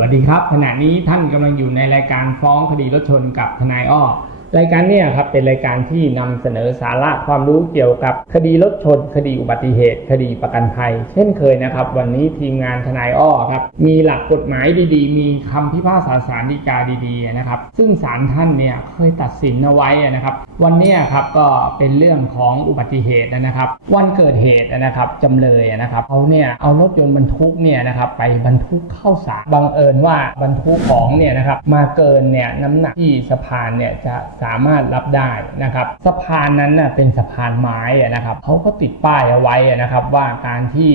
วัสดีครับขณะนี้ท่านกำลังอยู่ในรายการฟ้องคดีรถชนกับทนายอ้อ รายการเนี่ยครับเป็นรายการที่นำเสนอสาระความรู้เกี่ยวกับคดีรถชน คดีอุบัติเหตุ คดีประกันภัย เช่นเคยนะครับ วันนี้ทีมงานทนายอ้อครับมีหลักกฎหมายดีๆ มีคำพิพากษาสารดีกาดีๆนะครับ ซึ่งศาลท่านเนี่ยเคยตัดสินเอาไว้นะครับ วันนี้ครับก็เป็นเรื่องของอุบัติเหตุนะครับ วันเกิดเหตุนะครับจำเลยนะครับเขาเนี่ยเอารถยนต์บรรทุกเนี่ยนะครับไปบรรทุกเข้าสารบังเอิญว่าบรรทุกของเนี่ยนะครับมาเกินเนี่ยน้ำหนักที่สะพานเนี่ยจะสามารถรับได้นะครับสะพานนั้นน่ะเป็นสะพานไม้นะครับเขาก็ติดป้ายเอาไว้นะครับว่าการที่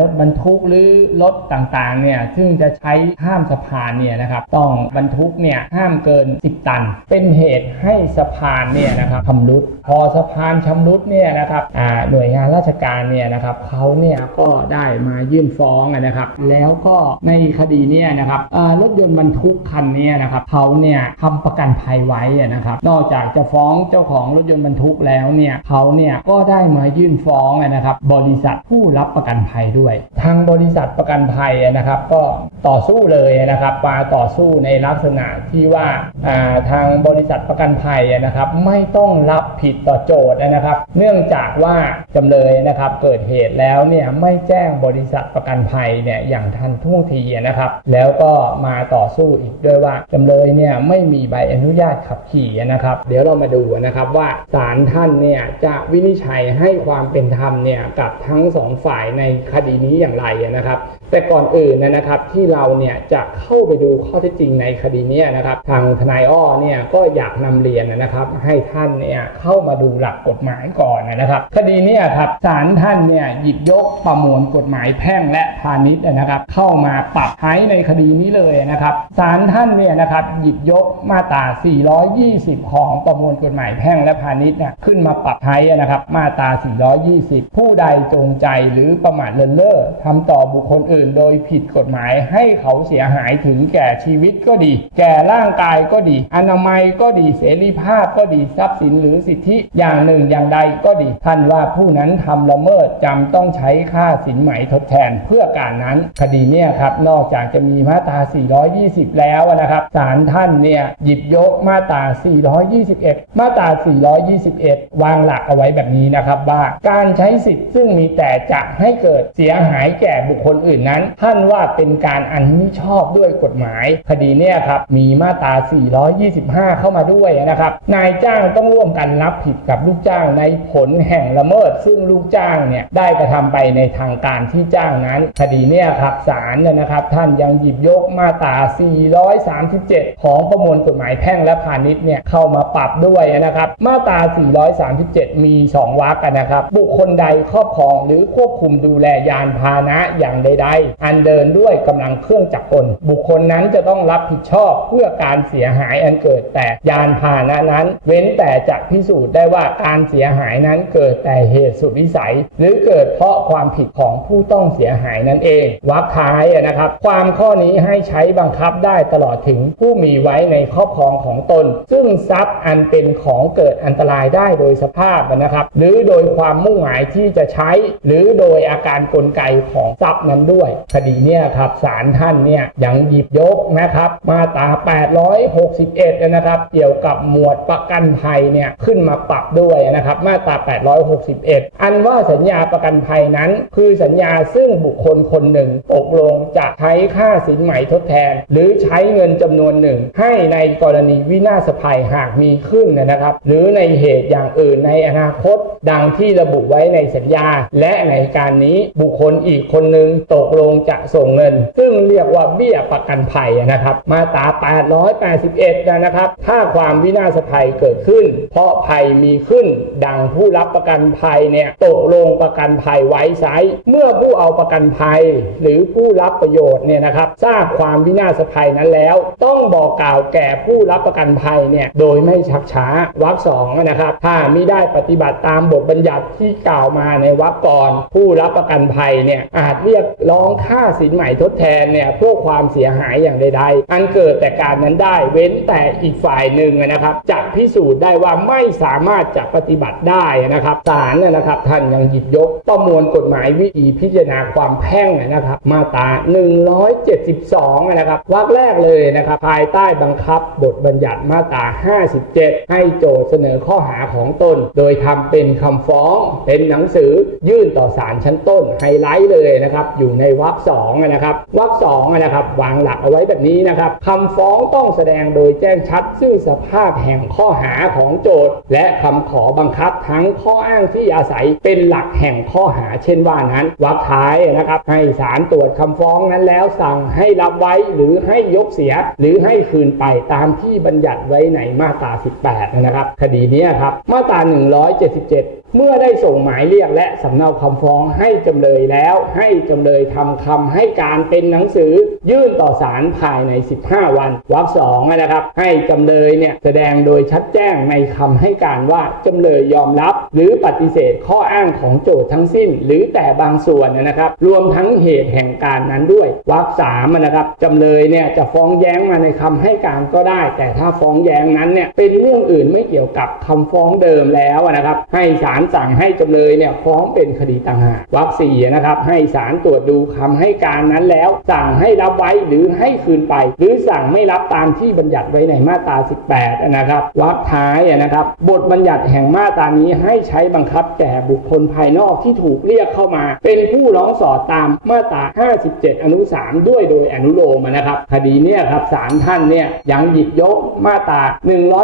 รถบรรทุกหรือรถต่างๆเนี่ยซึ่งจะใช้ข้ามสะพานเนี่ยนะครับต้องบรรทุกเนี่ยห้ามเกิน 10 ตัน เป็นเหตุให้สะพานเนี่ยนะครับชำรุดพอสะพานชำรุดเนี่ยนะครับหน่วยงานราชการเนี่ยนะครับเขาเนี่ยก็ได้มายื่นฟ้องนะครับ แล้วก็ในคดีเนี่ยนะครับรถยนต์บรรทุกคันเนี้นะครับเขาเนี่ยทำประกันภัยไว้นะครับนอกจากจะฟ้องเจ้าของรถยนต์บรรทุกแล้วเนี่ยเขาเนี่ยก็ได้มายื่นฟ้องนะครับบริษัทผู้รับประกันภัยด้วย ทางบริษัทประกันภัยนะครับ ก็ต่อสู้เลยนะครับมาต่อสู้ในลักษณะที่ว่าทางบริษัทประกันภัยนะครับ ไม่ต้องรับผิดต่อโจทย์นะครับ เนื่องจากว่าจำเลยนะครับเกิดเหตุแล้วเนี่ยไม่แจ้งบริษัทประกันภัยเนี่ยอย่างทันท่วงทีนะครับ แล้วก็มาต่อสู้อีกด้วยว่าจำเลยเนี่ยไม่มีใบอนุญาตขับขี่นะครับ เดี๋ยวเรามาดูนะครับว่าศาลท่านเนี่ยจะวินิจฉัยให้ความเป็นธรรมเนี่ยกับทั้งสองฝ่ายในคดีนี้อย่างไรนะครับแต่ก่อนอื่นนะครับที่เราเนี่ยจะเข้าไปดูข้อเท็จจริงในคดีนี้นะครับ ทางทนายอ้อเนี่ยก็อยากนำเรียนนะครับ ให้ท่านเนี่ยเข้ามาดูหลักกฎหมายก่อนนะครับ คดีนี้ครับศาลท่านเนี่ยหยิบยกประมวลกฎหมายแพ่งและพาณิชย์นะครับ เข้ามาปรับใช้ในคดีนี้เลยนะครับศาลท่านเนี่ยนะครับหยิบยกมาตรา 420 ของประมวลกฎหมายแพ่งและพาณิชย์เนี่ยขึ้นมาปรับใช้นะครับ มาตรา 420 ผู้ใดจงใจหรือประมาทเลินเล่อทำต่อบุคคลอื่นโดยผิดกฎหมายให้เขาเสียหายถึงแก่ชีวิตก็ดี แก่ร่างกายก็ดี อนามัยก็ดีเสรีภาพก็ดีทรัพย์สินหรือสิทธิอย่างหนึ่งอย่างใดก็ดี ท่านว่าผู้นั้นทำละเมิดจำต้องใช้ค่าสินไหมทดแทนเพื่อการนั้น คดีเนี่ยครับนอกจากจะมีมาตรา 420 แล้วนะครับศาลท่านเนี่ยหยิบยกมาตรา 421 มาตรา 421 วางหลักเอาไว้แบบนี้นะครับว่าการใช้สิทธิ์ซึ่งมีแต่จะให้เกิดเสียหายแก่บุคคลอื่นนั้น ท่านว่าเป็นการอันมิชอบด้วยกฎหมาย คดีเนี่ยครับมีมาตรา 425 เข้ามาด้วยนะครับ นายจ้างต้องร่วมกันรับผิดกับลูกจ้างในผลแห่งละเมิด ซึ่งลูกจ้างเนี่ยได้กระทำไปในทางการที่จ้างนั้น คดีเนี่ยครับศาลเนี่ยนะครับ ท่านยังหยิบยกมาตรา 437 ของประมวลกฎหมายแพ่งและพาณิชย์เนี่ยเข้ามาปรับด้วยนะครับ มาตรา 437 มี 2วรรคนะครับ บุคคลใดครอบครองหรือควบคุมดูแลยานพาหนะอย่างใดอันเดินด้วยกำลังเครื่องจักรกล บุคคลนั้นจะต้องรับผิดชอบเพื่อการเสียหายอันเกิดแต่ยานพาหนะนั้น เว้นแต่จะพิสูจน์ได้ว่าการเสียหายนั้นเกิดแต่เหตุสุดวิสัย หรือเกิดเพราะความผิดของผู้ต้องเสียหายนั่นเองวรรคท้ายนะครับ ความข้อนี้ให้ใช้บังคับได้ตลอดถึงผู้มีไว้ในครอบครองของตน ซึ่งทรัพย์อันเป็นของเกิดอันตรายได้โดยสภาพนะครับ หรือโดยความมุ่งหมายที่จะใช้ หรือโดยอาการกลไกของทรัพย์นั้นด้วยคดีเนี่ยครับศาลท่านเนี่ยยังหยิบยกนะครับ มาตรา 861 นะครับ เกี่ยวกับหมวดประกันภัยเนี่ยขึ้นมาปรับด้วยนะครับ มาตรา 861 อันว่าสัญญาประกันภัยนั้น คือสัญญาซึ่งบุคคลคนหนึ่งตกลงจะใช้ค่าสินไหมทดแทน หรือใช้เงินจำนวนหนึ่ง ให้ในกรณีวินาศภัยหากมีขึ้นนะครับ หรือในเหตุอย่างอื่นในอนาคต ดังที่ระบุไว้ในสัญญา และในการนี้บุคคลอีกคนหนึ่งตกลงจะส่งเงิน ซึ่งเรียกว่าเบี้ยประกันภัยนะครับมาตรา881นะครับ ถ้าความวินาศภัยเกิดขึ้น เพราะภัยมีขึ้น ดังผู้รับประกันภัยเนี่ยตกลงประกันภัยไว้ไซส์เมื่อผู้เอาประกันภัย หรือผู้รับประโยชน์เนี่ยนะครับทราบความวินาศภัยนั้นแล้ว ต้องบอกกล่าวแก่ผู้รับประกันภัยเนี่ยโดยไม่ชักช้าวรรคสองนะครับ ถ้ามิได้ปฏิบัติตามบทบัญญัติที่กล่าวมาในวรรคก่อน ผู้รับประกันภัยเนี่ยอาจเรียกร้ององค่าสินใหม่ทดแทนเนี่ยพื่อความเสียหายอย่างใดๆอันเกิดแต่การนั้นได้ เว้นแต่อีกฝ่ายหนึ่งนะครับจะพิสูจน์ได้ว่าไม่สามารถจะปฏิบัติได้นะครับศาลเนยนะครับท่านยังหยิบยก ประมวลกฎหมายวิธีพิจารณาความแพ่งนะครับ มาตรา172นะครับวรรคแรกเลยนะครับ ภายใต้บังคับบทบัญญัติมาตรา57 ให้โจทย์เสนอข้อหาของตน โดยทำเป็นคำฟ้อง เป็นหนังสือยื่นต่อศาลชั้นต้นไฮไลท์เลยนะครับอยู่ในวรรคสองนะครับวรรคสองนะครับวางหลักเอาไว้แบบนี้นะครับคำฟ้องต้องแสดงโดยแจ้งชัดซึ่งสภาพแห่งข้อหาของโจทย์และคำขอบังคับทั้งข้ออ้างที่อาศัยเป็นหลักแห่งข้อหาเช่นว่านั้นวรรคท้ายนะครับ ให้ศาลตรวจคำฟ้องนั้นแล้วสั่งให้รับไว้หรือให้ยกเสีย หรือให้คืนไปตามที่บัญญัติไว้ในมาตรา 18 นะครับ คดีนี้ครับมาตรา 177 เมื่อได้ส่งหมายเรียกและสำเนาคำฟ้องให้จำเลยแล้ว ให้จำเลยทำคำให้การเป็นหนังสือ ยื่นต่อศาลภายใน 15 วันวรรคสองนะครับ ให้จำเลยเนี่ยแสดงโดยชัดแจ้งในคำให้การว่าจำเลยยอมรับ หรือปฏิเสธข้ออ้างของโจทย์ทั้งสิ้น หรือแต่บางส่วนนะครับ รวมทั้งเหตุแห่งการนั้นด้วยวรรคสามนะครับจำเลยเนี่ยจะฟ้องแย้งมาในคำให้การก็ได้ แต่ถ้าฟ้องแย้งนั้นเนี่ยเป็นเรื่องอื่นไม่เกี่ยวกับคำฟ้องเดิมแล้วนะครับ ให้ศาลสั่งให้จำเลยเนี่ยฟ้องเป็นคดีต่างหากวรรคสี่นะครับ ให้ศาลตรวจดูคำให้การนั้นแล้ว สั่งให้รับไว้หรือให้คืนไป หรือสั่งไม่รับตามที่บัญญัติไว้ในมาตรา 18 นะครับวรรคท้ายนะครับ บทบัญญัติแห่งมาตรานี้ให้ใช้บังคับแก่บุคคลภายนอกที่ถูกเรียกเข้ามา เป็นผู้ร้องสอดตามมาตรา 57 อนุ 3 ด้วยโดยอนุโลมนะครับ คดีเนี้ครับศาลท่านเนี่ยยังหยิบยกมาตรา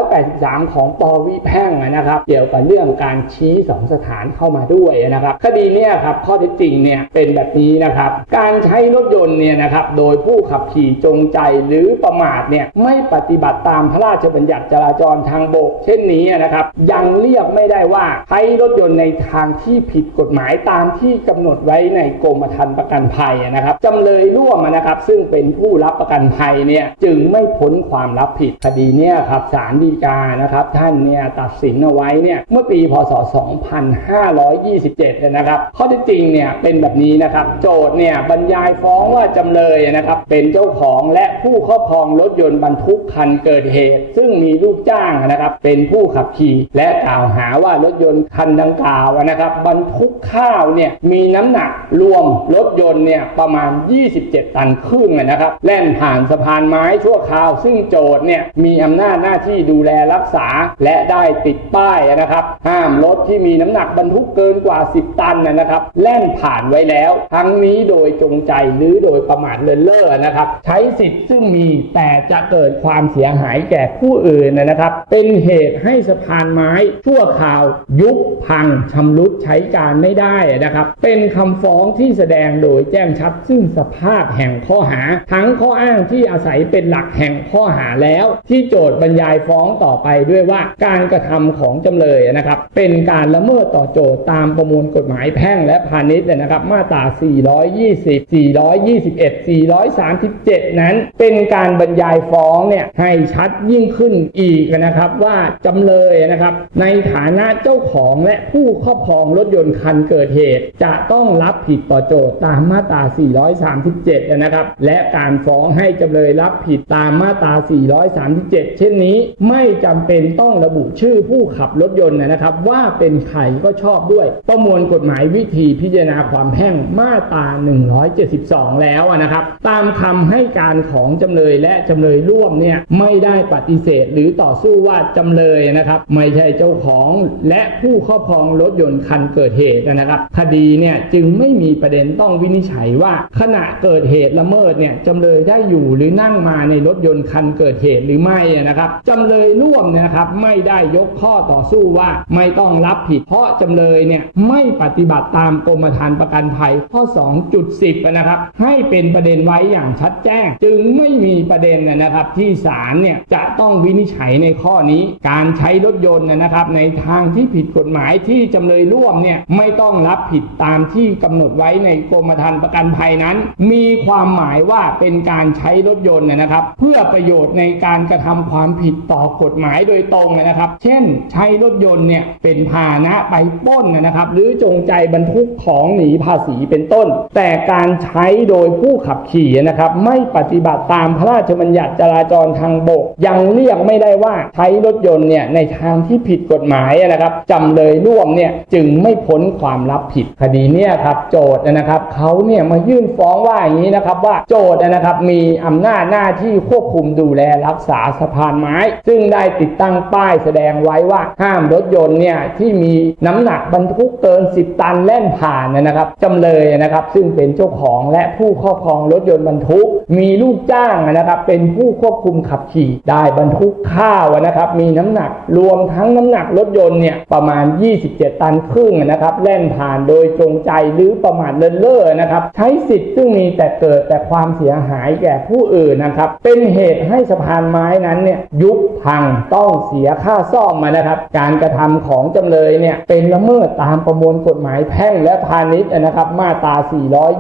183 ของปวิแพ่งนะครับ เกี่ยวกับเรื่องการชี้สองสถานเข้ามาด้วยนะครับ คดีเนี้ครับข้อเท็จจริงเนี่ยเป็นแบบนี้นะครับ การใช้รถยนต์เนี่ยนะครับโดยผู้ขับขี่จงใจหรือประมาทเนี่ยไม่ปฏิบัติตามพระราชบัญญัติจราจรทางบก เช่นนี้นะครับ ยังเรียกไม่ได้ว่าใช้รถยนต์ในทางที่ผิดกฎหมายตามที่กำหนดไว้ในกรมธรรม์ประกันภัยนะครับจำเลยร่วมนะครับ ซึ่งเป็นผู้รับประกันภัยเนี่ยจึงไม่พ้นความรับผิดคดีเนี่ยครับศาลฎีกานะครับ ท่านเนี่ยตัดสินเอาไว้เนี่ยเมื่อปีพศ2527นะครับ ข้อเท็จจริงเนี่ยเป็นแบบนี้นะครับ โจทย์เนี่ยบรรยายฟ้องว่าจำเลยนะครับ เป็นเจ้าของและผู้ครอบครองรถยนต์บรรทุกคันเกิดเหตุ ซึ่งมีลูกจ้างนะครับ เป็นผู้ขับขี่ และกล่าวหาว่ารถยนต์คันดังกล่าวนะครับ บรรทุกข้าวเนี่ยมีน้ำหนักรวมรถยนต์เนี่ยประมาณ 27 ตันครึ่งนะครับแล่นผ่านสะพานไม้ชั่วคราว ซึ่งโจทย์เนี่ยมีอำนาจหน้าที่ดูแลรักษา และได้ติดป้ายนะครับ ห้ามรถที่มีน้ำหนักบรรทุกเกินกว่า 10 ตันนะครับแล่นผ่านไว้แล้ว ทั้งนี้โดยจงใจหรือโดยประมาทเลินเล่อนะครับ ใช้สิทธิ์ซึ่งมีแต่จะเกิดความเสียหายแก่ผู้อื่นนะครับ เป็นเหตุให้สะพานไม้ชั่วคราว ยุบพังชำรุดใช้การไม่ได้นะครับ เป็นคำฟ้องที่แสดงโดยแจ้งชัดซึ่งสภาพแห่งข้อหา ทั้งข้ออ้างที่อาศัยเป็นหลักแห่งข้อหาแล้ว ที่โจทย์บรรยายฟ้องต่อไปด้วยว่าการกระทำของจำเลยนะครับ เป็นการละเมิดต่อโจทย์ตามประมวลกฎหมายแพ่งและพาณิชย์นะครับ มาตรา 420 421 437 นั้น เป็นการบรรยายฟ้องเนี่ยให้ชัดยิ่งขึ้นอีกนะครับว่าจำเลยนะครับ ในฐานะเจ้าของและผู้ครอบครองรถยนต์คันเกิดเหตุ จะต้องรับผิดต่อโจทย์ตามมาตรา 437 นะครับ และการฟ้องให้จำเลยรับผิดตามมาตรา 437 เช่นนี้ ไม่จำเป็นต้องระบุชื่อผู้ขับรถยนต์นะครับว่าเป็นใครก็ชอบด้วย ประมวลกฎหมายวิธีพิจารณาความแพ่งมาตรา 172 แล้วนะครับ ตามคำให้การของจำเลยและจำเลยร่วมเนี่ยไม่ได้ปฏิเสธหรือต่อสู้ว่าจำเลยนะครับ ไม่ใช่เจ้าของและผู้ครอบครองรถยนต์คันเกิดเหตุนะครับ คดีเนี่ยจึงไม่มีประเด็นต้องวินิจฉัยว่า ขณะเกิดเหตุละเมิดเนี่ยจำเลยได้อยู่หรือนั่งมาในรถยนต์คันเกิดเหตุหรือไม่นะครับจำเลยร่วมเนยนะครับไม่ได้ยกข้อต่อสู้ว่าไม่ต้องรับผิด เพราะจำเลยเนี่ยไม่ปฏิบัติตามกรมธรรม์ประกันภัยข้อ 2.10 นะครับ ให้เป็นประเด็นไว้อย่างชัดแจ้ง จึงไม่มีประเด็นนะครับ ที่ศาลเนี่ยจะต้องวินิจฉัยในข้อนี้การใช้รถยนต์นะครับ ในทางที่ผิดกฎหมายที่จำเลยร่วมเนี่ยไม่ต้องรับผิดตามที่กำหนดไว้ในกรมธรรม์ประกันภัยนั้น มีความหมายว่าเป็นการใช้รถยนต์นะครับ เพื่อประโยชน์ในการกระทำความผิดต่อกฎหมายโดยตรงนะครับ เช่น ใช้รถยนต์เนี่ยเป็นพาหนะไปป้นนะครับ หรือจงใจบรรทุกของหนีภาษีเป็นต้น แต่การใช้โดยผู้ขับขี่นะครับ ไม่ปฏิบัติตามพระราชบัญญัติจราจรทางบก ยังเรียกไม่ได้ว่าใช้รถยนต์เนี่ยในทางที่ผิดกฎหมายนะครับจำเลยร่วมเนี่ยจึงไม่พ้นความรับผิดคดีเนี่ยครับโจทย์นะครับเขาเนี่ยมายื่นฟ้องว่าอย่างนี้นะครับว่าโจทย์นะครับมีอำนาจหน้าที่ควบคุมดูแลรักษาสะพานไม้ ซึ่งได้ติดตั้งป้ายแสดงไว้ว่าห้ามรถยนต์เนี่ยที่มีน้ำหนักบรรทุกเกิน 10 ตันแล่นผ่านนะครับจำเลยนะครับซึ่งเป็นเจ้าของและผู้ครอบครองรถยนต์บรรทุก มีลูกจ้างนะครับเป็นผู้ควบคุมขับขี่ได้บรรทุกข้าวนะครับมีน้ำหนักรวมทั้งน้ำหนักรถยนต์เนี่ยประมาณ 27 ตันครึ่งนะครับแล่นผ่านโดยจงใจหรือประมาทเลินเล่อนะครับใช้สิทธิ์ซึ่งมีแต่เกิดแต่ความเสียหายแก่ผู้อื่นนะครับเป็นเหตุให้สะพานไม้นั้นเนี่ยยุบพังต้องเสียค่าซ่อมมานะครับ การกระทำของจำเลยเนี่ยเป็นละเมิดตามประมวลกฎหมายแพ่งและพาณิชย์นะครับมาตรา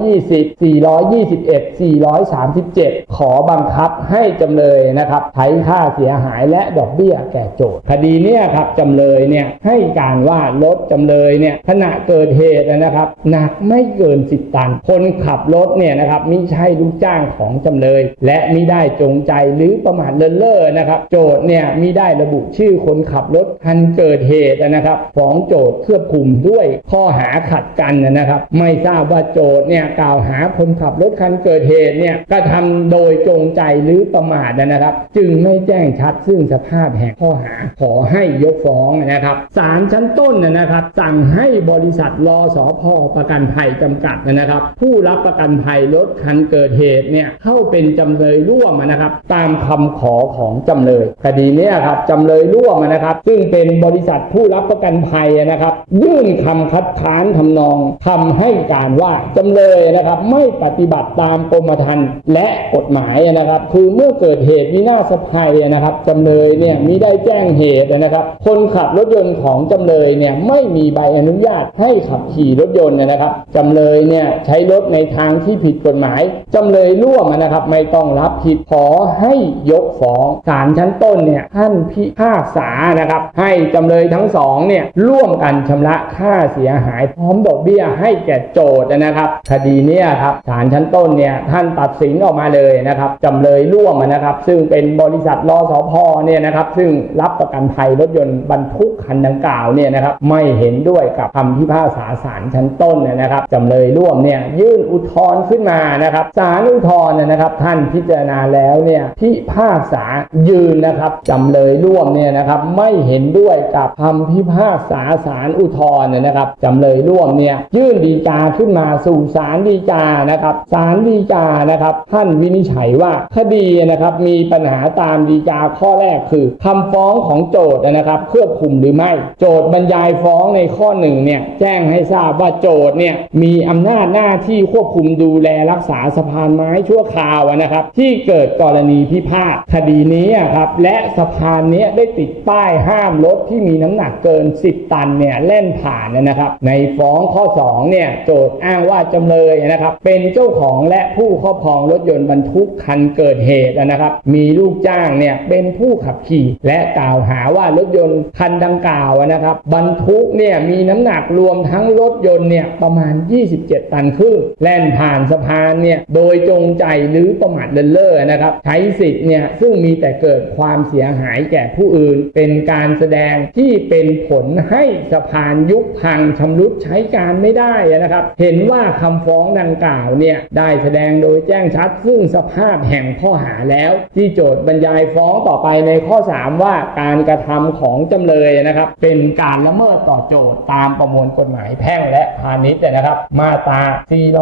420 421 437 ขอบังคับให้จำเลยนะครับใช้ค่าเสียหายและดอกเบี้ยแก่โจทย์คดีเนี่ยครับจำเลยเนี่ยให้การว่ารถจำเลยเนี่ยขณะเกิดเหตุนะครับหนักไม่เกิน 10 ตัน คนขับรถเนี่ยนะครับมิใช่ลูกจ้างของจำเลย และมิได้จงใจหรือประมาทเลินเล่อนะครับ โจทย์เนี่ยมิได้ระบุชื่อคนขับรถคันเกิดเหตุนะครับฟ้องสองโจทย์เพื่อคุมด้วยข้อหาขัดกันนะครับ ไม่ทราบว่าโจทย์เนี่ยกล่าวหาคนขับรถคันเกิดเหตุเนี่ยกระทำโดยจงใจหรือประมาทนะครับ จึงไม่แจ้งชัดซึ่งสภาพแห่งข้อหาขอให้ยกฟ้องนะครับศาลชั้นต้นนะครับ สั่งให้บริษัทรอสอพอประกันภัยจำกัดนะครับ ผู้รับประกันภัยรถคันเกิดเหตุเนี่ยเข้าเป็นจำเลยร่วมนะครับ ตามคำขอของจำเลย คดีนี้ครับจำเลยร่วมนะครับ ซึ่งเป็นบริษัทผู้รับประกันภัยนะครับ ยื่นคำคัดค้านทำนองทำให้การว่าจำเลยนะครับ ไม่ปฏิบัติตามกรมธรรม์และกฎหมายนะครับ คือเมื่อเกิดเหตุวินาศภัยนะครับจำเลยเนี่ยมิได้แจ้งเหตุนะครับ คนขับรถยนต์ของจำเลยเนี่ยไม่มีใบอนุญาตให้ขับขี่รถยนต์นะครับจำเลยเนี่ยใช้รถในทางที่ผิดกฎหมายจำเลยร่วมนะครับ ไม่ต้องรับผิดขอให้ยกฟ้องศาลชั้นต้นเนี่ยท่านพิพากษานะครับ ให้จำเลยทั้งสองเนี่ยร่วมกันชำระค่าเสียหายพร้อมดอกเบี้ยให้แก่โจทย์นะครับ คดีเนี้ครับศาลชั้นต้นเนี่ยท่านตัดสินออกมาเลยนะครับจำเลยร่วมนะครับ ซึ่งเป็นบริษัทรอสอพเนี่ยนะครับ ซึ่งรับประกันภัยรถยนต์บรรทุกคันดังกล่าวเนี่ยนะครับไม่เห็นด้วยกับคำพิพากษาศาลชั้นต้นนะครับจำเลยร่วมเนี่ยยื่นอุทธรณ์ขึ้นมานะครับศาลอุทธรณ์นะครับท่านพิจารณาแล้วเนี่ยพิพากษายืนนะครับจำเลยร่วมเนี่ยนะครับไม่เห็นด้วยกับคำพิพากษาศาลอุทธรณ์นะครับจำเลยร่วมเนี่ยยื่นดีกาขึ้นมาสู่ศาลฎีกานะครับศาลฎีกานะครับท่านวินิจฉัยว่าคดีนะครับมีปัญหาตามฎีกาข้อแรกคือคำฟ้องของโจทย์นะครับควบคุมหรือไม่ โจทย์บรรยายฟ้องในข้อหนึ่งเนี่ยแจ้งให้ทราบว่าโจทย์เนี่ยมีอำนาจหน้าที่ควบคุมดูแลรักษาสะพานไม้ชั่วคราวนะครับ ที่เกิดกรณีพิพาทคดีนี้ครับและสะพานนี้ได้ติดป้ายห้ามรถที่มีน้ำหนักเกิน 10ตันเนี่ยเล่นผ่านนะครับ ในฟ้องข้อ2เนี่ยโจทย์อ้างว่าจำเลยนะครับ เป็นเจ้าของและผู้ครอบครองรถยนต์บรรทุกคันเกิดเหตุนะครับ มีลูกจ้างเนี่ยเป็นผู้ขับขี่ และกล่าวหาว่ารถยนต์คันดังกล่าวนะครับ บรรทุกเนี่ยมีน้ำหนักรวมทั้งรถยนต์เนี่ยประมาณ 27 ตันครึ่งแล่นผ่านสะพานเนี่ยโดยจงใจหรือประมาทเลินเล่อนะครับ ใช้สิทธิ์เนี่ยซึ่งมีแต่เกิดความเสียหายแก่ผู้อื่น เป็นการแสดงที่เป็นผลให้สะพานยุบพังชำรุดใช้การไม่ได้นะครับ เห็นว่าคำฟ้องดังกล่าวเนี่ยได้แสดงโดยแจ้งชัด ซึ่งสภาพแห่งข้อหาแล้ว ที่โจทย์บรรยายฟ้องต่อไปในข้อ 3 ว่าการกระทำของจำเลยนะครับ เป็นการละเมิดต่อโจทย์ตามประมวลกฎหมายแพ่งและพาณิชย์นะครับ มาตรา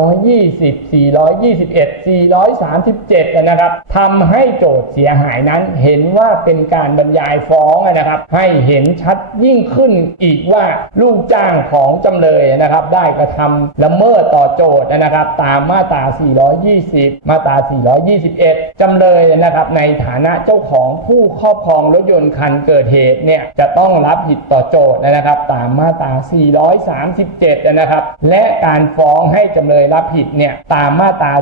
420 421 437 นะครับทำให้โจทย์เสียหายนั้น เห็นว่าเป็นการบรรยายฟ้องนะครับ ให้เห็นชัดยิ่งขึ้นอีกว่าลูกจ้างของจำเลยนะครับ ได้กระทำละเมิดต่อโจทย์นะครับ ตามมาตรา 420 มาตรา 421 จำเลยนะครับ ในฐานะเจ้าของผู้ครอบครองรถยนต์คันเกิดเหตุเนี่ยจะต้องรับผิดต่อโจทย์นะครับ ตามมาตรา 437 นะครับ และการฟ้องให้จำเลยรับผิดเนี่ยตามมาตรา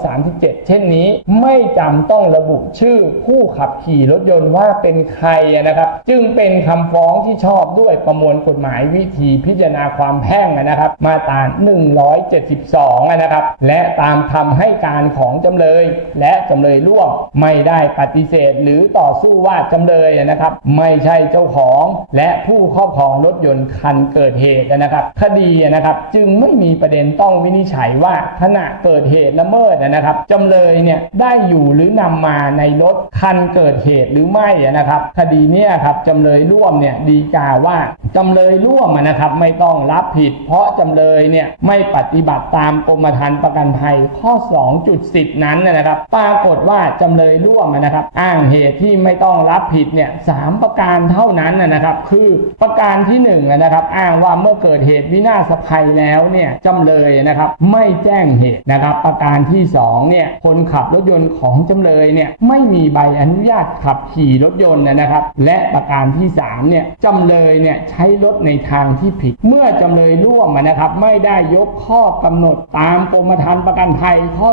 437 เช่นนี้ไม่จำต้องระบุชื่อผู้ขับขี่รถยนต์ว่าเป็นใครนะครับ จึงเป็นคำฟ้องที่ชอบด้วยประมวลกฎหมายวิธีพิจารณาความแพ่งนะครับ มาตรา172นะครับ และตามคำให้การของจำเลย และจำเลยร่วมไม่ได้ปฏิเสธ หรือต่อสู้ว่าจำเลยนะครับ ไม่ใช่เจ้าของและผู้ครอบครองรถยนต์คันเกิดเหตุนะครับ คดีนะครับจึงไม่มีประเด็นต้องวินิจฉัยว่าขณะเกิดเหตุละเมิดนะครับจำเลยเนี่ยได้อยู่หรือนำมาในรถคันเกิดเหตุหรือไม่นะครับ คดีเนี้ครับจำเลยร่วมเนี่ยดีกาว่าจำเลยร่วมนะครับไม่ต้องรับผิด เพราะจำเลยเนี่ยไม่ปฏิบัติตามกรมธรรม์ประกันภัยข้อ 2.10 นั้นนะครับ ปรากฏว่าจำเลยร่วมนะครับ อ้างเหตุที่ไม่ต้องรับผิดเนี่ยสามประการเท่านั้นนะครับ คือประการที่หนึ่งนะครับ อ้างว่าเมื่อเกิดเหตุวินาศภัยแล้วเนี่ยจำเลยนะครับไม่แจ้งเหตุนะครับ ประการที่สองเนี่ยคนขับรถยนต์ของจำเลยเนี่ยไม่มีใบอนุญาตขับขี่รถยนต์นะครับ และประการที่สามเนี่ยจำเลยเนี่ยใช้รถในทางที่ผิด เมื่อจำเลยร่วมนะครับ ไม่ได้ยกข้อกำหนดตามกรมธรรม์ประกันภัยข้อ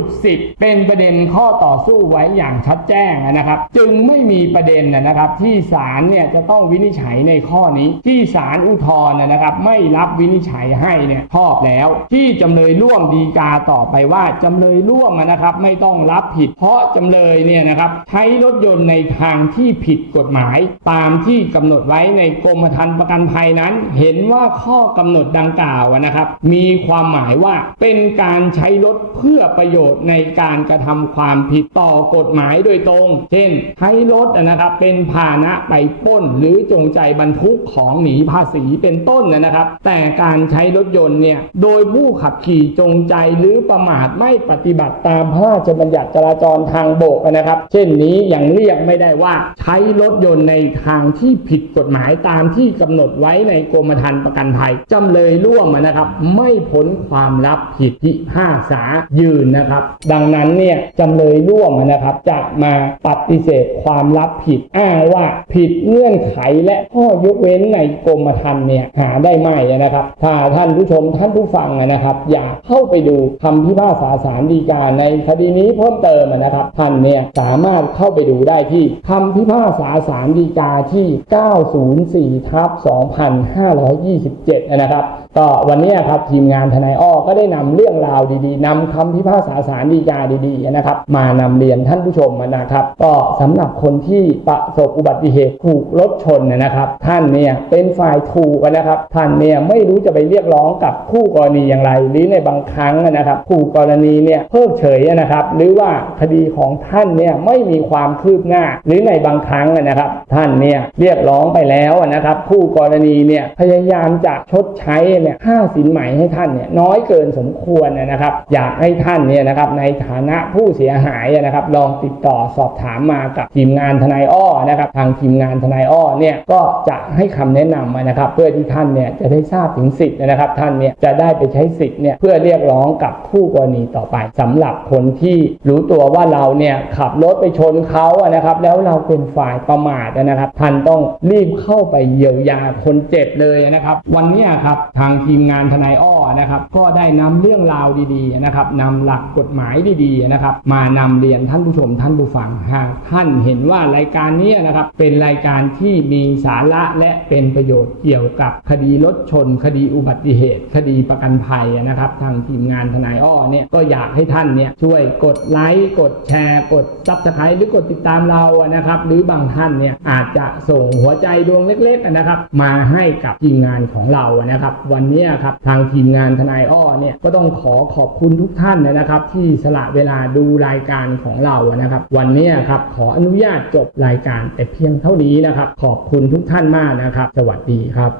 2.10 เป็นประเด็นข้อต่อสู้ไว้อย่างชัดแจ้งนะครับ จึงไม่มีประเด็นนะครับที่ศาลเนี่ยจะต้องวินิจฉัยในข้อนี้ ที่ศาลอุทธรณ์นะครับ ไม่รับวินิจฉัยให้เนี่ยชอบแล้ว ที่จำเลยร่วมดีกาต่อไปว่าจำเลยร่วมนะครับ ไม่ต้องรับผิด เพราะจำเลยเนี่ยนะครับใช้รถยนต์ในทางที่ผิดกฎหมาย ตามที่กำหนดไว้ในกรมธรรม์ประกันภัยนั้น เห็นว่าข้อกำหนดดังกล่าวนะครับ มีความหมายว่าเป็นการใช้รถเพื่อประโยชน์ในการกระทำความผิดต่อกฎหมายโดยตรง เช่น ใช้รถนะครับเป็นพาหนะไปปล้น หรือจงใจบรรทุกของหนีภาษีเป็นต้นนะครับ แต่การใช้รถยนต์เนี่ยโดยผู้ขับขี่จงใจหรือประมาทไม่ปฏิบัติตามพระราชบัญญัติจราจรทางบกนะครับ เช่นนี้อยังเรียกไม่ได้ว่าใช้รถยนต์ในทางที่ผิดกฎหมายตามที่กำหนดไว้ในกรมธรรม์ประกันภัยจำเลยร่วมนะครับ ไม่พ้นความรับผิดพิพากษายืนนะครับ ดังนั้นเนี่ยจำเลยร่วมนะครับจะมาปฏิเสธความรับผิดอ้างว่าผิดเงื่อนไขและข้อยกเว้นในกรมธรรม์เนี่ยหาได้ไหมนะครับ ถ้าท่านผู้ชมท่านผู้ฟังนะครับ อยากเข้าไปดูคำพิพากษาศาลฎีกาในคดีนี้เพิ่มเติมนะครับ ท่านเนี่ยสามารถเข้าไปดูได้ที่คำพิพากษาศาลฎีกาที่ 904ทับ2527 นะครับก็วันนี้ครับทีมงานทนายอ้อก็ได้นำเรื่องราวดีๆนำคำพิพากษาศาลฎีกาดีๆนะครับ มานำเรียนท่านผู้ชมนะครับ ก็สำหรับคนที่ประสบอุบัติเหตุถูกรถชนนะครับ ท่านเนี่ยเป็นฝ่ายถูกนะครับ ท่านเนี่ยไม่รู้จะไปเรียกร้องกับคู่กรณีอย่างไรหรือในบางครั้งนะครับคู่กรณีเนี่ยเพิกเฉยนะครับ หรือว่าคดีของท่านเนี่ยไม่มีความคืบหน้า หรือในบางครั้งนะครับ ท่านเนี่ยเรียกร้องไปแล้วนะครับ คู่กรณีเนี่ยพยายามจะชดใช้เนี่ยค่าสินไหมให้ท่านเนี่ยน้อยเกินสมควรนะครับ อยากให้ท่านเนี่ยนะครับในฐานะผู้เสียหายนะครับ ลองติดต่อสอบถามมากับทีมงานทนายอ้อนะครับ ทางทีมงานทนายอ้อเนี่ยก็จะให้คำแนะนำนะครับ เพื่อที่ท่านเนี่ยจะได้ทราบถึงสิทธิ์นะครับ ท่านเนี่ยจะได้ไปใช้สิทธิ์เนี่ยเพื่อเรียกร้องกับผู้กรณีต่อไปสำหรับคนที่รู้ตัวว่าเราเนี่ยขับรถไปชนเขาอะนะครับ แล้วเราเป็นฝ่ายประมาทนะครับ ท่านต้องรีบเข้าไปเยียวยาคนเจ็บเลยนะครับ วันนี้ครับทางทีมงานทนายอ้อนะครับก็ได้นำเรื่องราวดีๆนะครับนำหลักกฎหมายดีๆนะครับมานำเรียนท่านผู้ชมท่านผู้ฟังหากท่านเห็นว่ารายการนี้นะครับเป็นรายการที่มีสาระและเป็นประโยชน์เกี่ยวกับคดีรถชน คดีอุบัติเหตุ คดีประกันภัยนะครับทางทีมงานทนายอ้อเนี่ยก็อยากให้ท่านเนี่ยช่วยกดไลค์กดแชร์ กดซับสไครต์หรือกดติดตามเรานะครับหรือบางท่านเนี่ยอาจจะส่งหัวใจดวงเล็กๆนะครับมาให้กับทีมงานของเรานะครับวันันนี้ครับทางทีมงานทนายอ้อเนี่ยก็ต้องขอขอบคุณทุกท่านนะครับที่สละเวลาดูรายการของเรานะครับ วันนี้ครับขออนุญาตจบรายการแต่เพียงเท่านี้นะครับ ขอบคุณทุกท่านมากนะครับ สวัสดีครับ